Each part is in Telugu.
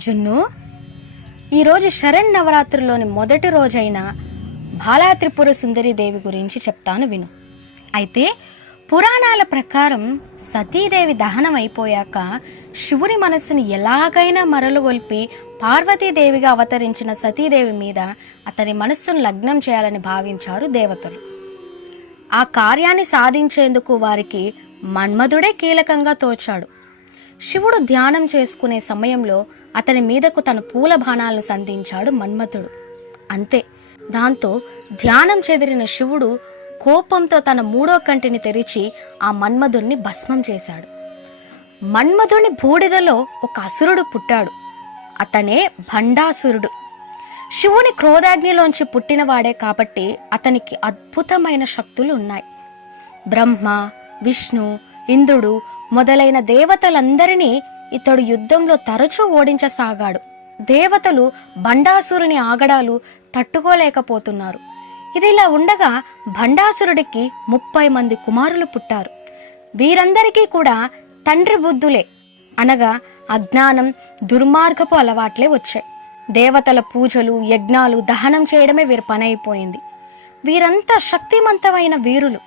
జున్ను, ఈరోజు శరన్నవరాత్రుల్లోని మొదటి రోజైన బాలా త్రిపుర సుందరి దేవి గురించి చెప్తాను విను. అయితే పురాణాల ప్రకారం సతీదేవి దహనం అయిపోయాక శివుని మనస్సును ఎలాగైనా మరలుగొల్పి పార్వతీదేవిగా అవతరించిన సతీదేవి మీద అతని మనస్సును లగ్నం చేయాలని భావించారు దేవతలు. ఆ కార్యాన్ని సాధించేందుకు వారికి మన్మధుడే కీలకంగా తోచాడు. శివుడు ధ్యానం చేసుకునే సమయంలో అతని మీదకు తన పూల బాణాలను సంధించాడు మన్మథుడు. అంతే, దాంతో ధ్యానం చెదిరిన శివుడు కోపంతో తన మూడో కంటిని తెరిచి ఆ మన్మధుడిని భస్మం చేశాడు. మన్మధుని బూడిదలో ఒక అసురుడు పుట్టాడు. అతనే భండాసురుడు. శివుని క్రోధాగ్నిలోంచి పుట్టినవాడే కాబట్టి అతనికి అద్భుతమైన శక్తులు ఉన్నాయి. బ్రహ్మ, విష్ణు, ఇంద్రుడు మొదలైన దేవతలందరినీ ఇతడు యుద్ధంలో తరచూ ఓడించసాగాడు. దేవతలు భండాసురుని ఆగడాలు తట్టుకోలేకపోతున్నారు. ఇదిలా ఉండగా భండాసురుడికి 30 మంది కుమారులు పుట్టారు. వీరందరికీ కూడా తండ్రి బుద్ధులే అనగా అజ్ఞానం, దుర్మార్గపు అలవాట్లే వచ్చాయి. దేవతల పూజలు, యజ్ఞాలు, దహనం చేయడమే వీరి పని అయిపోయింది. వీరంతా శక్తిమంతమైన వీరులు.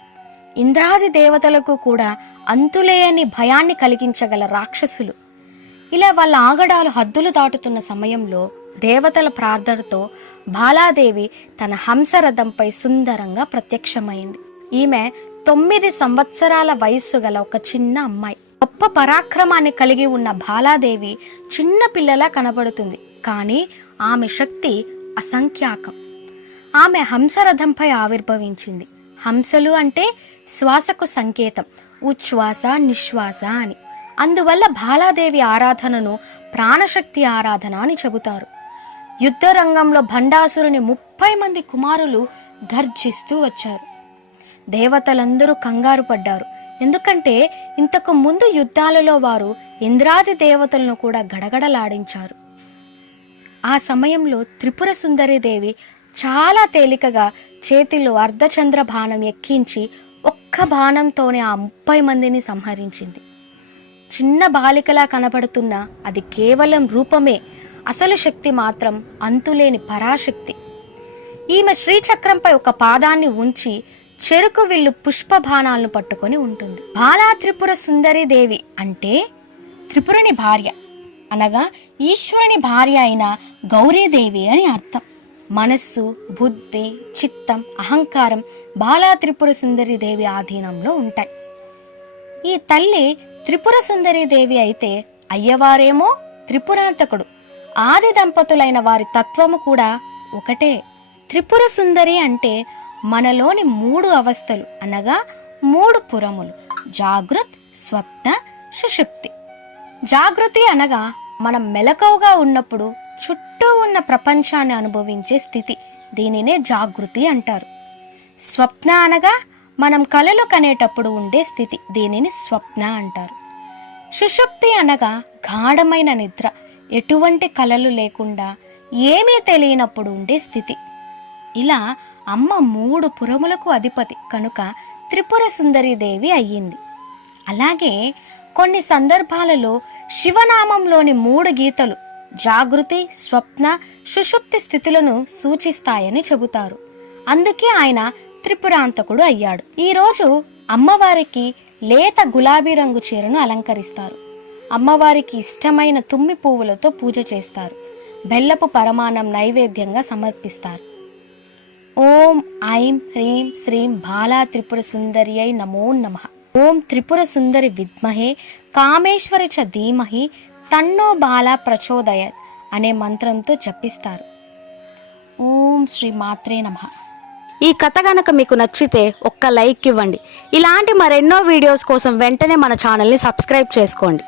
ఇంద్రాది దేవతలకు కూడా అంతులేని భయాన్ని కలిగించగల రాక్షసులు. ఇలా వాళ్ళ ఆగడాలు హద్దులు దాటుతున్న సమయంలో దేవతల ప్రార్థనతో బాలాదేవి తన హంసరథంపై సుందరంగా ప్రత్యక్షమైంది. ఈమె 9 సంవత్సరాల వయస్సు గల ఒక చిన్న అమ్మాయి. గొప్ప పరాక్రమాన్ని కలిగి ఉన్న బాలాదేవి చిన్న పిల్లలా కనబడుతుంది, కానీ ఆమె శక్తి అసంఖ్యాకం. ఆమె హంసరథంపై ఆవిర్భవించింది. హంసలు అంటే శ్వాసకు సంకేతం, ఉచ్ఛ్వాస, నిశ్వాస అని. అందువల్ల బాలాదేవి ఆరాధనను ప్రాణశక్తి ఆరాధన అని చెబుతారు. యుద్ధ రంగంలో భండాసురుని 30 మంది కుమారులు గర్జిస్తూ వచ్చారు. దేవతలందరూ కంగారు పడ్డారు. ఎందుకంటే ఇంతకు ముందు యుద్ధాలలో వారు ఇంద్రాది దేవతలను కూడా గడగడలాడించారు. ఆ సమయంలో త్రిపుర సుందరి దేవి చాలా తేలికగా చేతిలో అర్ధచంద్ర బాణం ఎక్కించి ఒక్క బాణంతోనే ఆ 30 మందిని సంహరించింది. చిన్న బాలికలా కనబడుతున్న అది కేవలం రూపమే, అసలు శక్తి మాత్రం అంతులేని పరాశక్తి. ఈమె శ్రీచక్రంపై ఒక పాదాన్ని ఉంచి చెరుకు విల్లు పుష్ప బాణాలను పట్టుకొని ఉంటుంది. బాలా త్రిపుర సుందరి దేవి అంటే త్రిపురుని భార్య అనగా ఈశ్వరుని భార్య అయిన గౌరీదేవి అని అర్థం. మనస్సు, బుద్ధి, చిత్తం, అహంకారం బాలా త్రిపుర సుందరి దేవి ఆధీనంలో ఉంటాయి. ఈ తల్లి త్రిపుర సుందరి దేవి అయితే అయ్యవారేమో త్రిపురాంతకుడు. ఆది దంపతులైన వారి తత్వము కూడా ఒకటే. త్రిపుర సుందరి అంటే మనలోని 3 అవస్థలు అనగా 3 పురములు: జాగృత్, స్వప్న, సుషుప్తి. జాగృతి అనగా మనం మెలకువగా ఉన్నప్పుడు చుట్టూ ఉన్న ప్రపంచాన్ని అనుభవించే స్థితి, దీనినే జాగృతి అంటారు. స్వప్న అనగా మనం కలలు కనేటప్పుడు ఉండే స్థితి, దీనిని స్వప్న అంటారు. సుషుప్తి అనగా గాఢమైన నిద్ర, ఎటువంటి కలలు లేకుండా ఏమీ తెలియనప్పుడు ఉండే స్థితి. ఇలా అమ్మ 3 పురములకు అధిపతి కనుక త్రిపుర సుందరి దేవి అయ్యింది. అలాగే కొన్ని సందర్భాలలో శివనామంలోని 3 గీతలు జాగృతి, స్వప్న, సుషుప్తి స్థితులను సూచిస్తాయని చెబుతారు. అందుకే ఆయన త్రిపురాంతకుడు అయ్యాడు. ఈరోజు అమ్మవారికి లేత గులాబీ రంగు చీరను అలంకరిస్తారు. అమ్మవారికి ఇష్టమైన తుమ్మి పువ్వులతో పూజ చేస్తారు. బెల్లపు పరమాన్నం నైవేద్యంగా సమర్పిస్తారు. ఓం ఐం హ్రీం శ్రీం బాలా త్రిపుర సుందర్యై నమో నమః. ఓం త్రిపుర సుందరి విద్మహే కామేశ్వరి చ ధీమహి తన్నో బాలా ప్రచోదయత్ అనే మంత్రంతో జపిస్తారు. ఓం శ్రీ మాత్రే నమః. ఈ కథ గనక మీకు నచ్చితే ఒక్క లైక్ ఇవ్వండి. ఇలాంటి మరెన్నో వీడియోస్ కోసం వెంటనే మన ఛానల్ని సబ్స్క్రైబ్ చేసుకోండి.